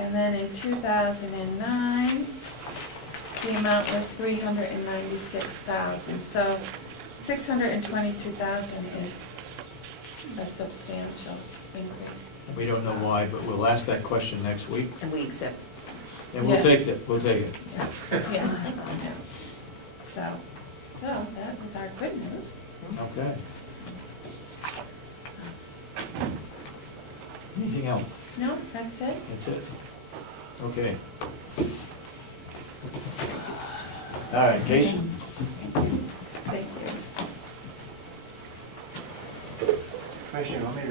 And then in 2009, the amount was $396,000. So 622,000 is a substantial increase. We don't know why, but we'll ask that question next week. And we accept. And we'll Yes. take it. We'll take it. Yeah. Yeah. So that was our good news. Okay. Anything else? No, that's it. That's it? Okay. All right, Jason? Thank you. Commissioner, you want me to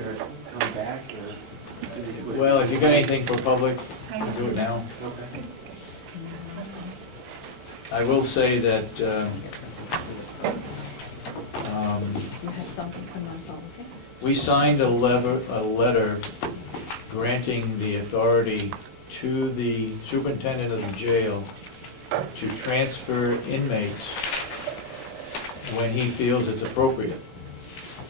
come back or? Well, if you got anything for public, I do it now. Okay. I will say that You have something come on, okay? we signed a letter granting the authority to the superintendent of the jail to transfer inmates when he feels it's appropriate.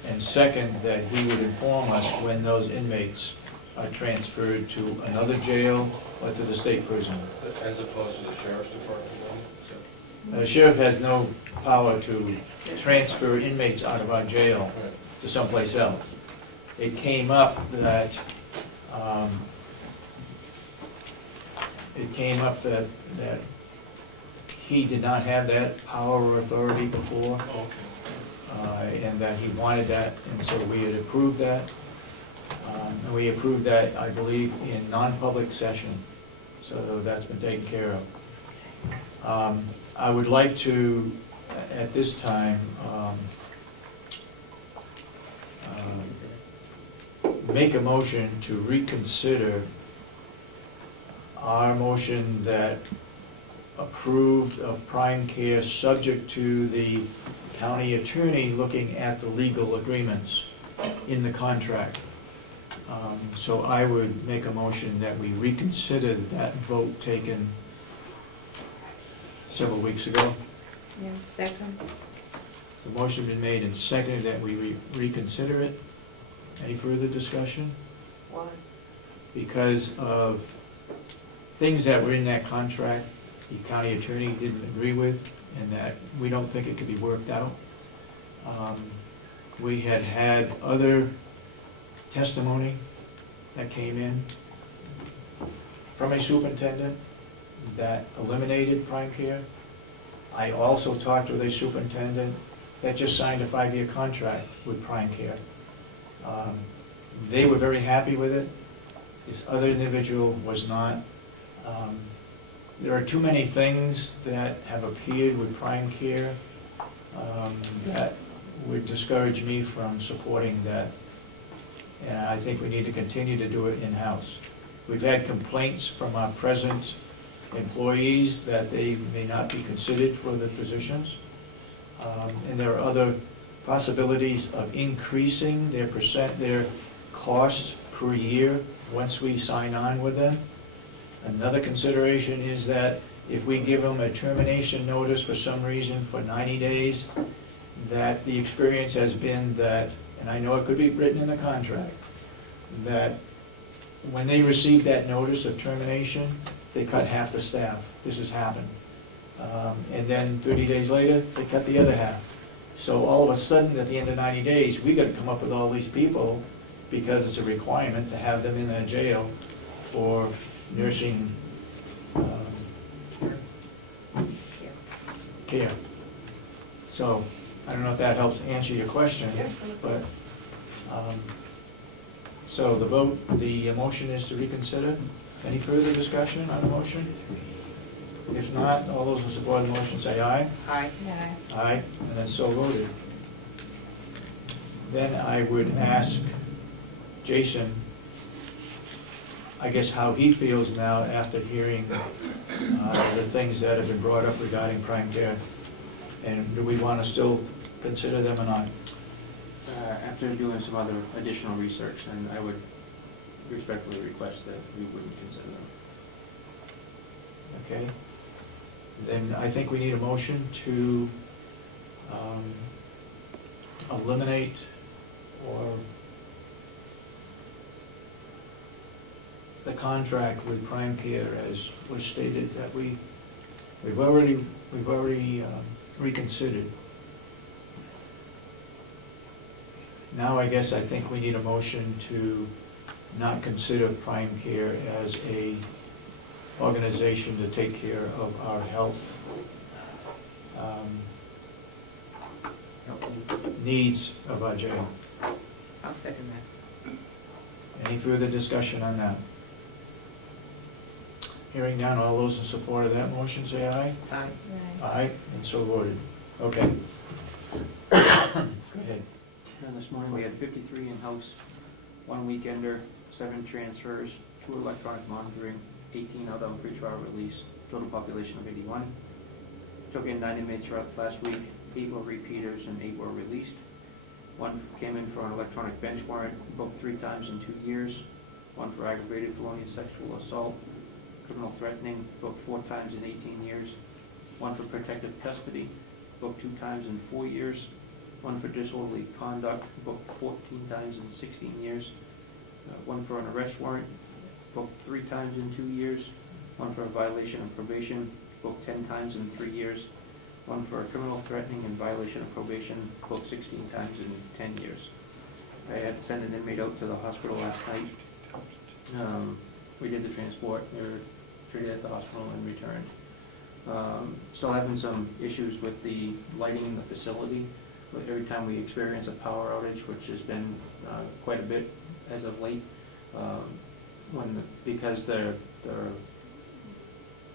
And second, that he would inform us when those inmates are transferred to another jail or to the state prison. As opposed to the sheriff's department? The sheriff has no power to transfer inmates out of our jail to someplace else. It came up that that he did not have that power or authority before, and that he wanted that, and so we had approved that. And we approved that, I believe, in non-public session, so that's been taken care of. I would like to, at this time, make a motion to reconsider our motion that approved of prime care subject to the county attorney looking at the legal agreements in the contract. So I would make a motion that we reconsider that vote taken several weeks ago. Yeah, second. The motion been made and seconded that we reconsider it. Any further discussion? Why? Because of things that were in that contract the county attorney didn't agree with, and that we don't think it could be worked out. We had had other testimony that came in from a superintendent that eliminated prime care. I also talked with a superintendent that just signed a 5-year contract with prime care. They were very happy with it. This other individual was not. There are too many things that have appeared with prime care that would discourage me from supporting that. And I think we need to continue to do it in-house. We've had complaints from our present employees that they may not be considered for the positions. And there are other possibilities of increasing their cost per year once we sign on with them. Another consideration is that if we give them a termination notice for some reason for 90 days, that the experience has been that, and I know it could be written in the contract, that when they receive that notice of termination, they cut half the staff. This has happened. And then 30 days later, they cut the other half. So all of a sudden, at the end of 90 days, we got to come up with all these people because it's a requirement to have them in a jail for nursing care. So I don't know if that helps answer your question, but so the vote, the motion is to reconsider. Any further discussion on the motion? If not, all those in support of the motion say aye. Aye. Aye, and then so voted. Then I would ask Jason, I guess, how he feels now after hearing the things that have been brought up regarding prime care. And do we want to still consider them or not? After doing some other additional research, then I would respectfully request that we wouldn't consider them. Okay. Then I think we need a motion to eliminate or the contract with Prime Care, as was stated, that we've already reconsidered. Now, I guess I think we need a motion to not consider Prime Care as a organization to take care of our health needs of our jail. I'll second that. Any further discussion on that? Hearing none, all those in support of that motion, say aye. Aye. Aye, and so voted. Okay. Go ahead. This morning we had 53 in-house, 1 weekender, 7 transfers, 2 electronic monitoring, 18 out on pretrial release, total population of 81. Took in 9 inmates last week, 8 were repeaters and 8 were released. 1 came in for an electronic bench warrant, booked 3 times in 2 years. 1 for aggravated felonious sexual assault, criminal threatening, booked 4 times in 18 years. 1 for protective custody, booked 2 times in 4 years. 1 for disorderly conduct, booked 14 times in 16 years. 1 for an arrest warrant, booked 3 times in 2 years. 1 for a violation of probation, booked 10 times in 3 years. 1 for a criminal threatening and violation of probation, booked 16 times in 10 years. I had to send an inmate out to the hospital last night. We did the transport, they were treated at the hospital and returned. Still having some issues with the lighting in the facility. Every time we experience a power outage, which has been quite a bit as of late, because their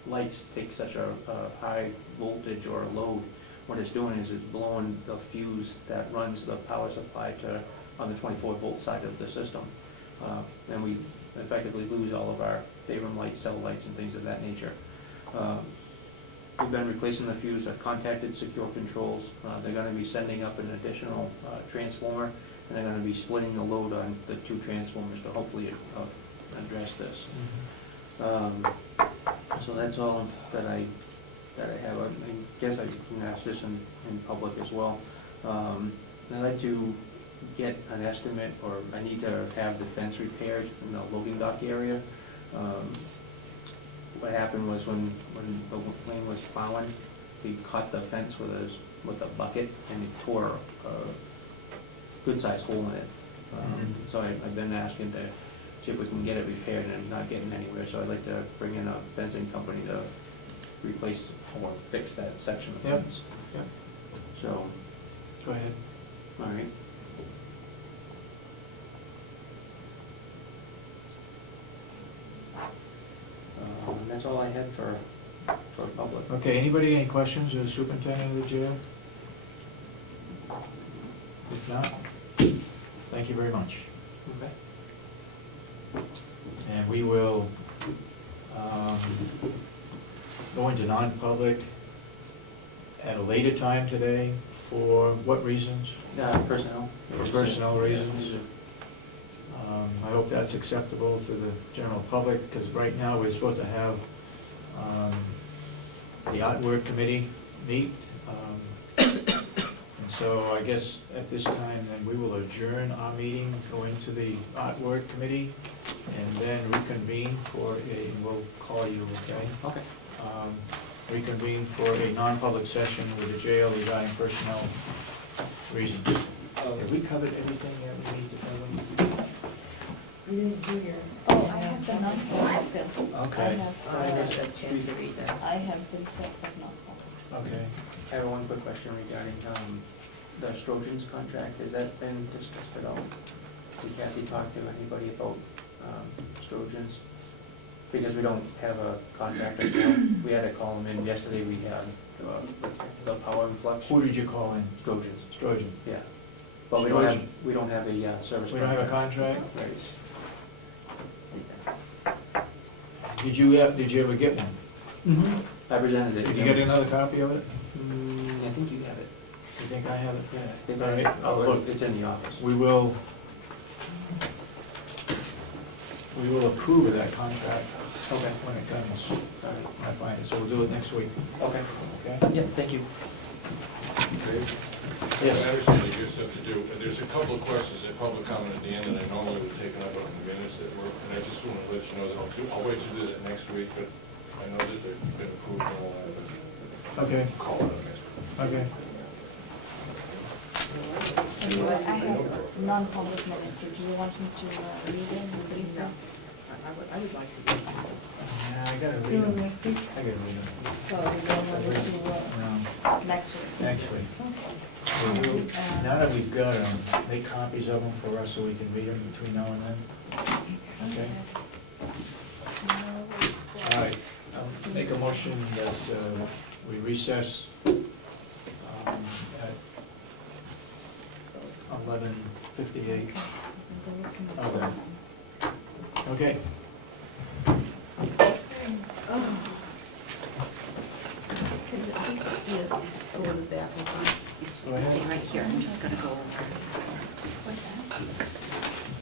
lights take such a high voltage or load, what it's doing is it's blowing the fuse that runs the power supply on the 24-volt side of the system. And we effectively lose all of our day room lights, cell lights, and things of that nature. We've been replacing the fuse. I've contacted Secure Controls. They're going to be sending up an additional transformer, and they're going to be splitting the load on the 2 transformers to hopefully address this. So that's all that I have. I guess I can ask this in public as well. I'd like to get an estimate, or I need to have the fence repaired in the loading dock area. What happened was when the plane was plowing, he caught the fence with a bucket, and he tore a good-sized hole in it. So I've been asking to see if we can get it repaired, and not getting anywhere. So I'd like to bring in a fencing company to replace or fix that section of fence. Yep. So, Go ahead. all right. That's all I had for public. Okay, anybody, any questions of the superintendent of the jail? If not, thank you very much. Okay. And we will go into non-public at a later time today. For what reasons? Personnel. For personnel reasons. I hope that's acceptable to the general public, because right now we're supposed to have the artwork committee meet. And so I guess at this time, then we will adjourn our meeting, go into the artwork committee, and then reconvene we'll call you, okay? Okay. Reconvene for a non-public session with the jail regarding personnel reasons. Have we covered everything that we need to cover? You didn't do your. Oh, I have the non-public still. Okay. I didn't have a chance to read that. I have 3 sets of non-public. Okay. I have one quick question regarding the Strojan's contract. Has that been discussed at all? Did Kathy talk to anybody about Strojan's? Because we don't have a contract right now. We had to call them in yesterday. We had the power influx. Who did you call in? Strojan's. Strojan. Yeah. But we don't have a service. We don't have a contract? Right. Did you ever get one? Mm-hmm. I presented it. Did you get another copy of it? I think you have it. You think I have it? Yeah. I think All right, I'll look. It's in the office. We will approve of that contract Okay. when it comes, All right. when I find it, so we'll do it next week, Okay. okay? Yeah, thank you. Dave? Yes. I understand you got stuff to do, but there's a couple of questions in public comment at the end that I normally would have taken up on the minutes that were, and I just want to let you know that I'll wait to do that next week, but I know that they've been approved and all that, but Okay, call it out next week. okay. I have non-public minutes, so do you want me to read it and recess? I would like to read that. Yeah, I gotta read them. I gotta read them. So we go over to next week. Next week. So we'll- now that we've got them, make copies of them for us so we can read them between now and then. Okay? All right, I'll make a motion that we recess at 11:58. Okay. Okay. Can you please just go to the bathroom? You Go ahead. stay right here, I'm just gonna go over.